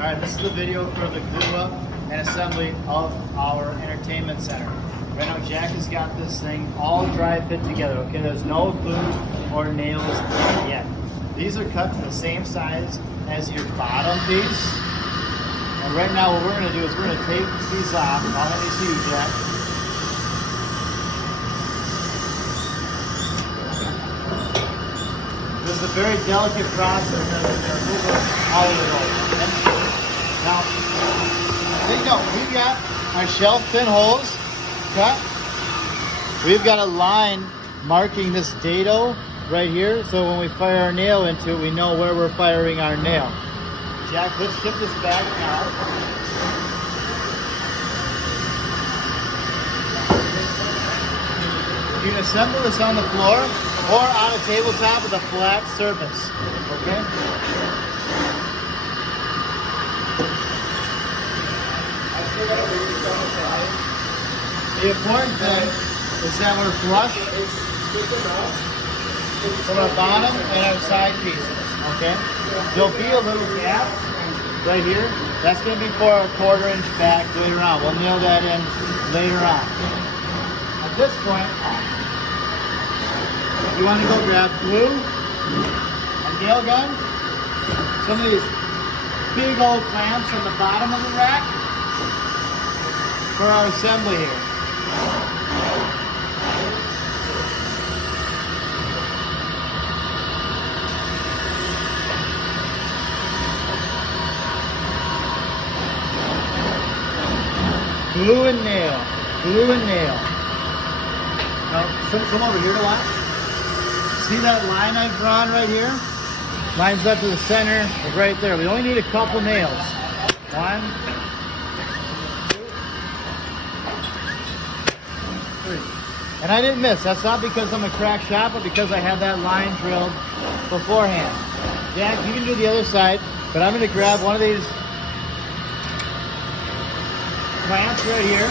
Alright, this is the video for the glue up and assembly of our entertainment center. Right now Jack has got this thing all dry fit together, okay? There's no glue or nails in it yet. These are cut to the same size as your bottom piece. And right now what we're going to do is we're going to tape these off. I'll let me see you, Jack. This is a very delicate process that we're going to remove all of it over. Now, take note, we've got our shelf pin holes cut. We've got a line marking this dado right here, so when we fire our nail into it, we know where we're firing our nail. Jack, let's tip this back now. You can assemble this on the floor or on a tabletop with a flat surface, okay? The important thing is that we're flush from our bottom and our side pieces, okay? There'll be a little gap right here. That's going to be for our 1/4 inch back later on. We'll nail that in later on. At this point, you want to go grab glue, a nail gun, some of these big old clamps on the bottom of the rack for our assembly here. Glue and nail, glue and nail. Now, come over here to watch. See that line I've drawn right here? Lines up to the center of right there. We only need a couple nails. 1, 2, 3. And I didn't miss. That's not because I'm a crack shot, but because I had that line drilled beforehand. Jack, you can do the other side, but I'm going to grab one of these clamps right here.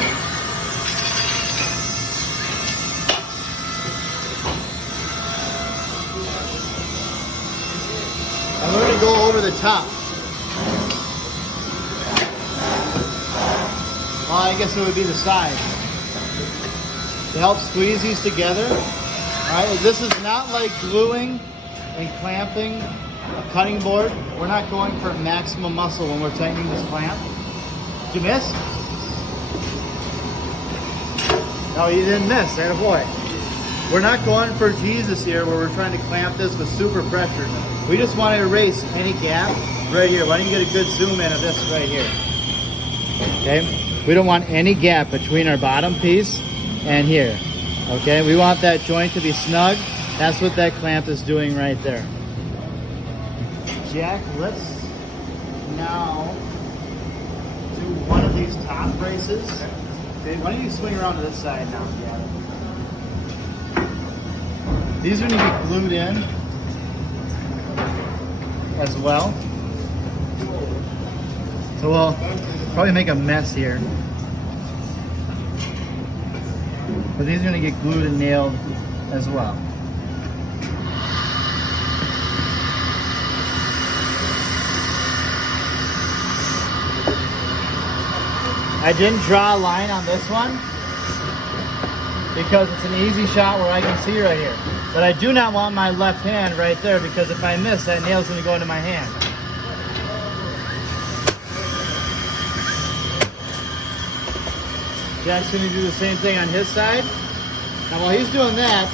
And we're going to go over the top. Well, I guess it would be the side. To help squeeze these together. Alright, this is not like gluing and clamping a cutting board. We're not going for maximum muscle when we're tightening this clamp. Did you miss? No, you didn't miss. Atta boy. We're not going for Jesus here where we're trying to clamp this with super pressure. We just want to erase any gap right here. Why don't you get a good zoom in of this right here? Okay? We don't want any gap between our bottom piece and here. Okay? We want that joint to be snug. That's what that clamp is doing right there. Jack, let's now do one of these top braces. Okay, why don't you swing around to this side now, Jack? These are going to be glued in as well. So we'll probably make a mess here. But these are going to get glued and nailed as well. I didn't draw a line on this one because it's an easy shot where I can see right here. But I do not want my left hand right there because if I miss, that nail's going to go into my hand. Jack's going to do the same thing on his side. Now while he's doing that,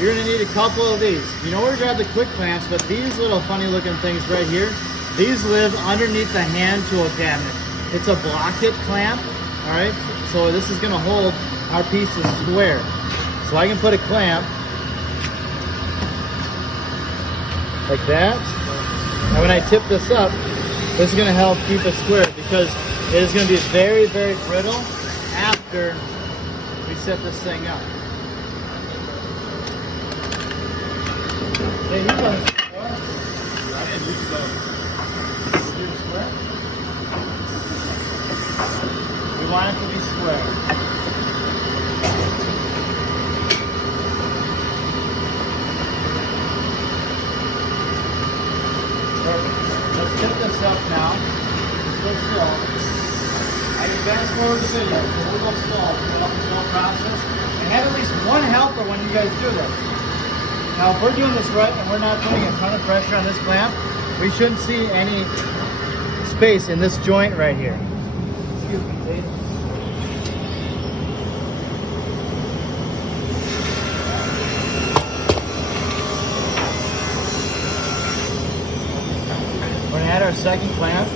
you're going to need a couple of these. You know where to grab the quick clamps, but these little funny looking things right here, these live underneath the hand tool cabinet. It's a block it clamp, all right? So this is going to hold our pieces square. So I can put a clamp like that. And when I tip this up, this is going to help keep it square because it is going to be very, very brittle after we set this thing up. Hey, you've done this before. I didn't do so. You're square? We want it to be square. Perfect. Let's tip this up now. slow. I can fast forward the video, so we'll go slow. We'll go slow process. And have at least one helper when you guys do this. Now, if we're doing this right and we're not putting a ton of pressure on this clamp, we shouldn't see any space in this joint right here. Excuse me, Tate. We're gonna add our second clamp.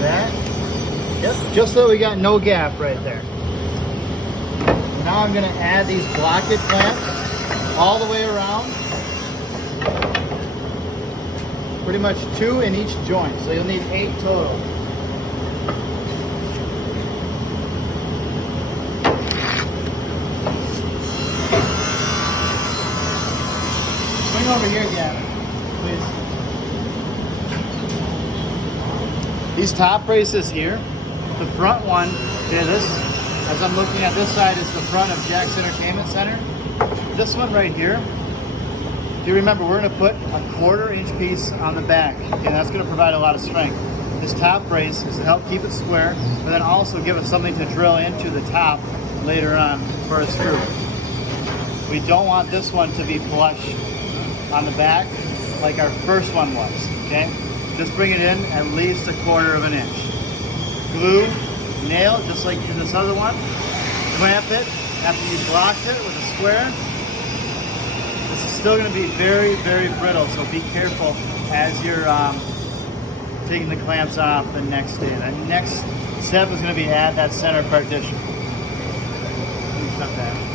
That. Yep, just so we got no gap right there. Now I'm gonna add these blockage clamps all the way around. Pretty much 2 in each joint, so you'll need 8 total. Swing over here, Gavin, please. These top braces here, the front one, okay, this, as I'm looking at this side, is the front of Jack's Entertainment Center. This one right here, if you remember, we're going to put a 1/4 inch piece on the back, and that's going to provide a lot of strength. This top brace is to help keep it square, but then also give us something to drill into the top later on for a screw. We don't want this one to be flush on the back like our first one was, okay? Just bring it in at least a 1/4 inch. Glue, nail, just like this other one. Clamp it after you blocked it with a square. This is still going to be very, very brittle, so be careful as you're taking the clamps off the next day. The next step is going to be add that center partition. Let me cut that.